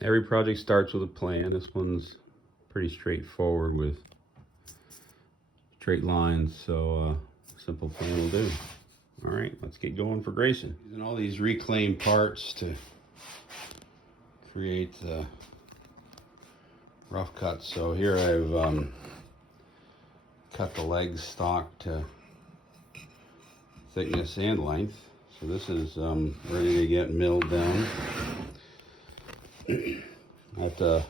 Every project starts with a plan. This one's pretty straightforward with straight lines, so simple plan will do. All right, let's get going for Grayson. Using all these reclaimed parts to create the rough cuts. So here I've cut the leg stock to thickness and length. So this is ready to get milled down. I have to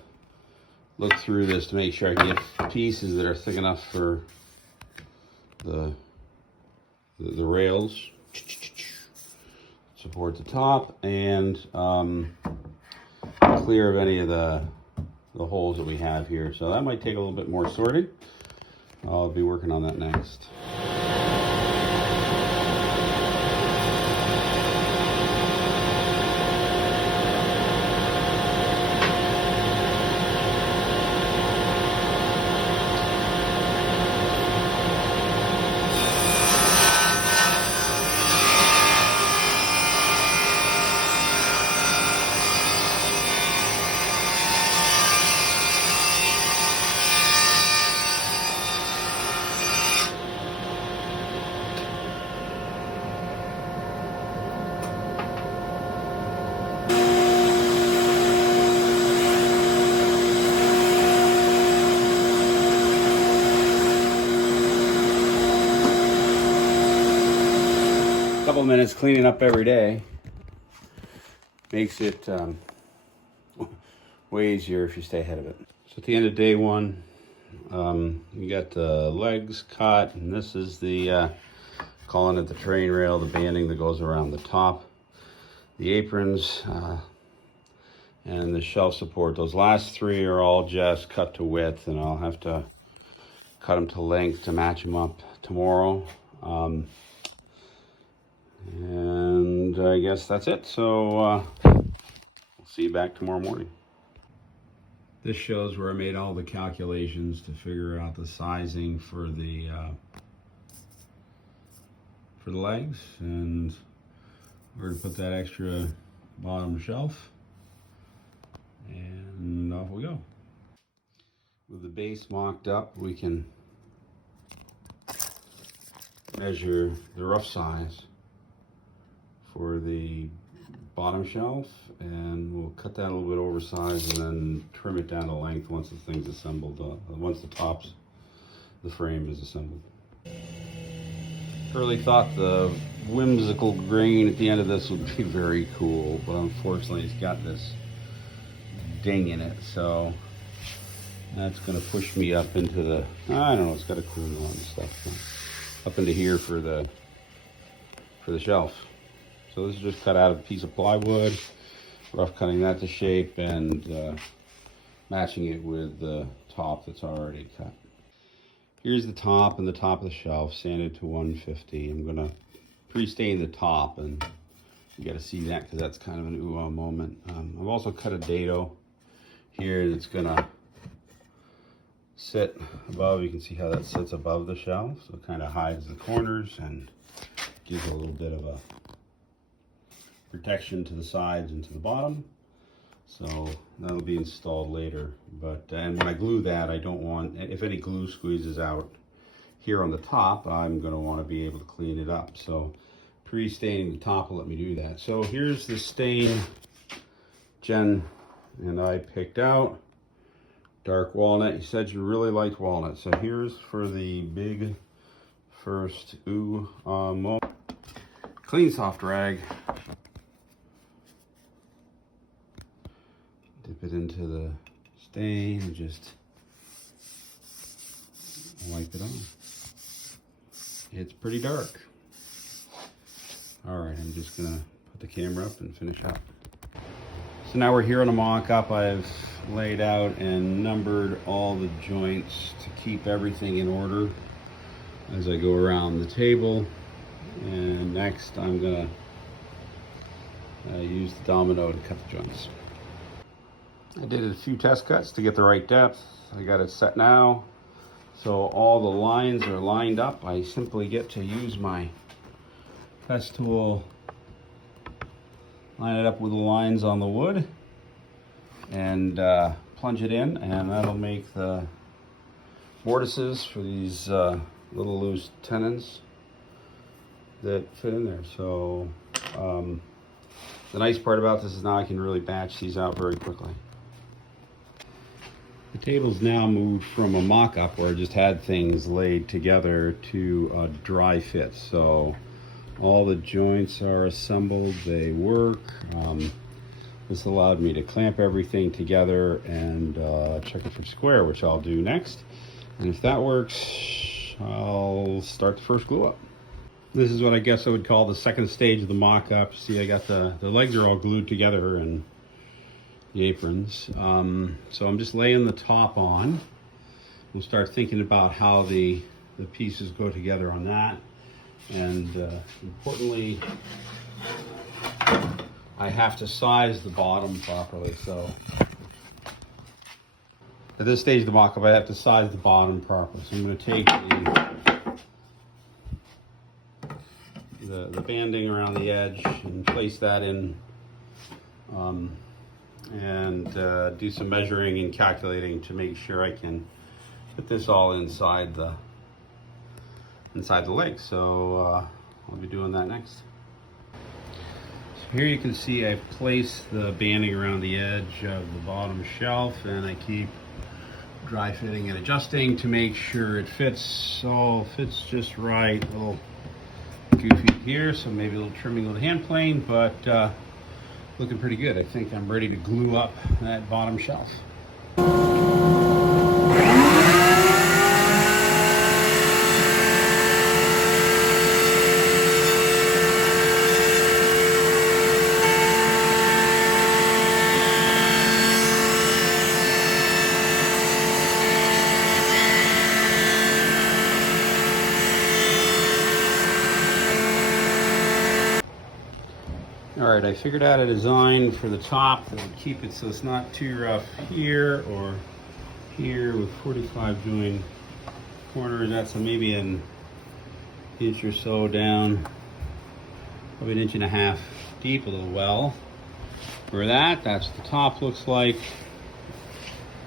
look through this to make sure I can get pieces that are thick enough for the rails, support the top, and clear of any of the holes that we have here. So that might take a little bit more sorting. I'll be working on that next. Couple minutes cleaning up every day makes it way easier if you stay ahead of it. So at the end of day one, you got the legs cut, and this is the calling it the train rail, the banding that goes around the top, the aprons, and the shelf support. Those last three are all just cut to width, and I'll have to cut them to length to match them up tomorrow. And I guess that's it. So we'll see you back tomorrow morning. This shows where I made all the calculations to figure out the sizing for the legs, and we're gonna put that extra bottom shelf, and off we go. With the base mocked up, we can measure the rough size for the bottom shelf, and we'll cut that a little bit oversized and then trim it down to length once the thing's assembled, once the frame is assembled. Really thought the whimsical grain at the end of this would be very cool, but unfortunately it's got this ding in it, so that's going to push me up into the, I don't know, it's got a cool on and stuff, up into here for the shelf. So this is just cut out of a piece of plywood, rough cutting that to shape, and matching it with the top that's already cut. Here's the top and the top of the shelf, sanded to 150. I'm gonna pre-stain the top, and you gotta see that because that's kind of an ooh-ah moment. I've also cut a dado here that's gonna sit above. You can see how that sits above the shelf, so it kind of hides the corners and gives a little bit of a protection to the sides and to the bottom. So that'll be installed later. But and when I glue that, I don't want, if any glue squeezes out here on the top, I'm going to want to be able to clean it up. So pre-staining the top will let me do that. So here's the stain Jen and I picked out. Dark walnut. You said you really liked walnut. So here's for the big first moment. Clean soft rag. Dip it into the stain and just wipe it on. It's pretty dark. All right, I'm just gonna put the camera up and finish up. So now we're here on a mock-up. I've laid out and numbered all the joints to keep everything in order as I go around the table. And next I'm gonna use the domino to cut the joints. I did a few test cuts to get the right depth. I got it set now. So all the lines are lined up. I simply get to use my test tool, line it up with the lines on the wood, and plunge it in, and that'll make the mortises for these little loose tenons that fit in there. So the nice part about this is now I can really batch these out very quickly. The table's now moved from a mock-up where I just had things laid together to a dry fit. So all the joints are assembled, they work. This allowed me to clamp everything together and check it for square, which I'll do next. And if that works, I'll start the first glue up. This is what I guess I would call the second stage of the mock-up. See, I got the legs are all glued together and the aprons. So I'm just laying the top on. We'll start thinking about how the pieces go together on that. And importantly, I have to size the bottom properly. So at this stage of the mock-up, I have to size the bottom properly. So I'm going to take the banding around the edge and place that in, and do some measuring and calculating to make sure I can put this all inside the leg. So I'll be doing that next. So here you can see I've placed the banding around the edge of the bottom shelf, and I keep dry fitting and adjusting to make sure it fits. All fits just right. A little goofy here, so maybe a little trimming with a hand plane, but looking pretty good. I think I'm ready to glue up that bottom shelf. Alright, I figured out a design for the top that would keep it so it's not too rough here or here with 45 joint corners. That's maybe an inch or so down, probably an inch and a half deep, a little well. For that, that's what the top looks like.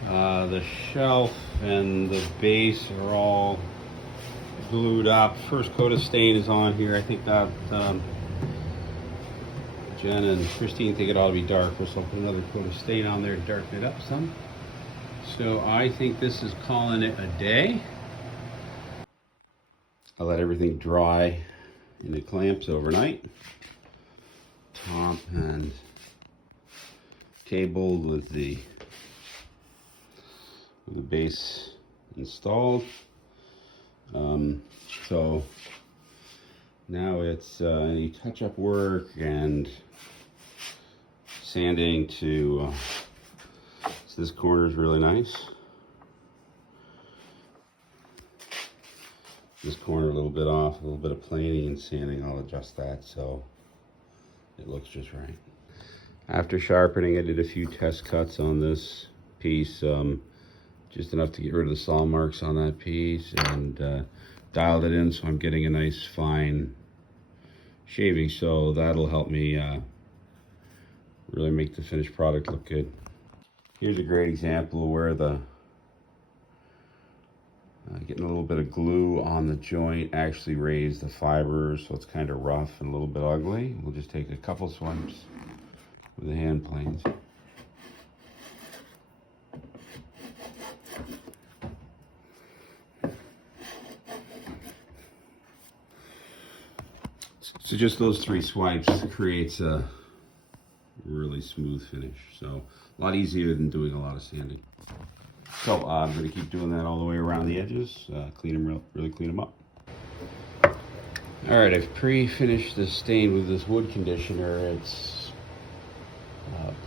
The shelf and the base are all glued up. First coat of stain is on here. I think that Jen and Christine think it ought to be darker, so I'll put another coat of stain on there to darken it up some. So I think this is calling it a day. I'll let everything dry in the clamps overnight. Top and cabled with the base installed. So now it's any touch-up work and sanding to, so this corner is really nice. This corner a little bit off, a little bit of planing and sanding, I'll adjust that so it looks just right. After sharpening, I did a few test cuts on this piece, just enough to get rid of the saw marks on that piece, and dialed it in so I'm getting a nice fine shaving, so that'll help me really make the finished product look good. Here's a great example of where the getting a little bit of glue on the joint actually raised the fibers, so it's kind of rough and a little bit ugly. We'll just take a couple swipes with the hand planes. So just those 3 swipes creates a really smooth finish. So a lot easier than doing a lot of sanding. So I'm going to keep doing that all the way around the edges, clean them, really clean them up. All right, I've pre-finished the stain with this wood conditioner. It's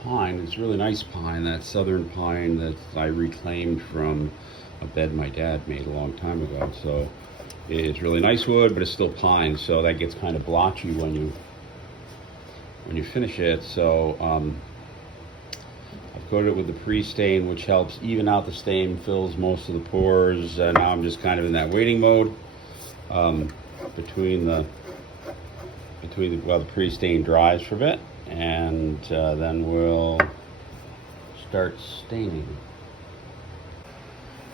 pine. It's really nice pine, that southern pine that I reclaimed from a bed my dad made a long time ago. So it's really nice wood, but it's still pine, so that gets kind of blotchy when you finish it. So I've coated it with the pre-stain, which helps even out the stain, fills most of the pores. Now I'm just kind of in that waiting mode between while the pre-stain dries for a bit, and then we'll start staining.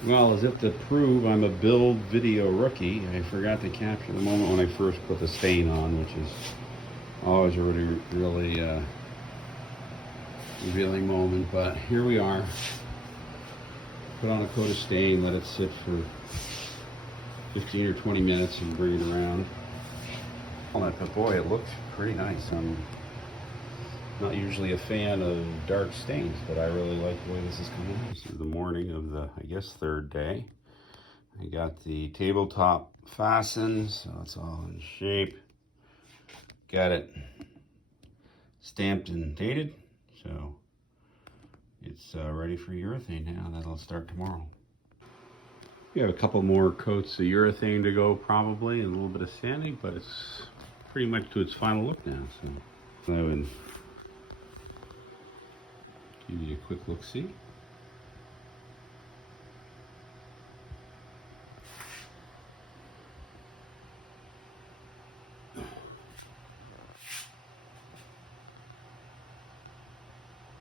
Well, as if to prove I'm a build video rookie, I forgot to capture the moment when I first put the stain on, which is always a really revealing moment. But here we are. Put on a coat of stain, let it sit for 15 or 20 minutes and bring it around. But boy, it looks pretty nice. I'm not usually a fan of dark stains, but I really like the way this is coming out. This is the morning of the, I guess, third day. I got the tabletop fastened, so it's all in shape. Got it stamped and dated, so it's ready for urethane now. That'll start tomorrow. We have a couple more coats of urethane to go probably, and a little bit of sanding, but it's pretty much to its final look now. So I would give you a quick look-see.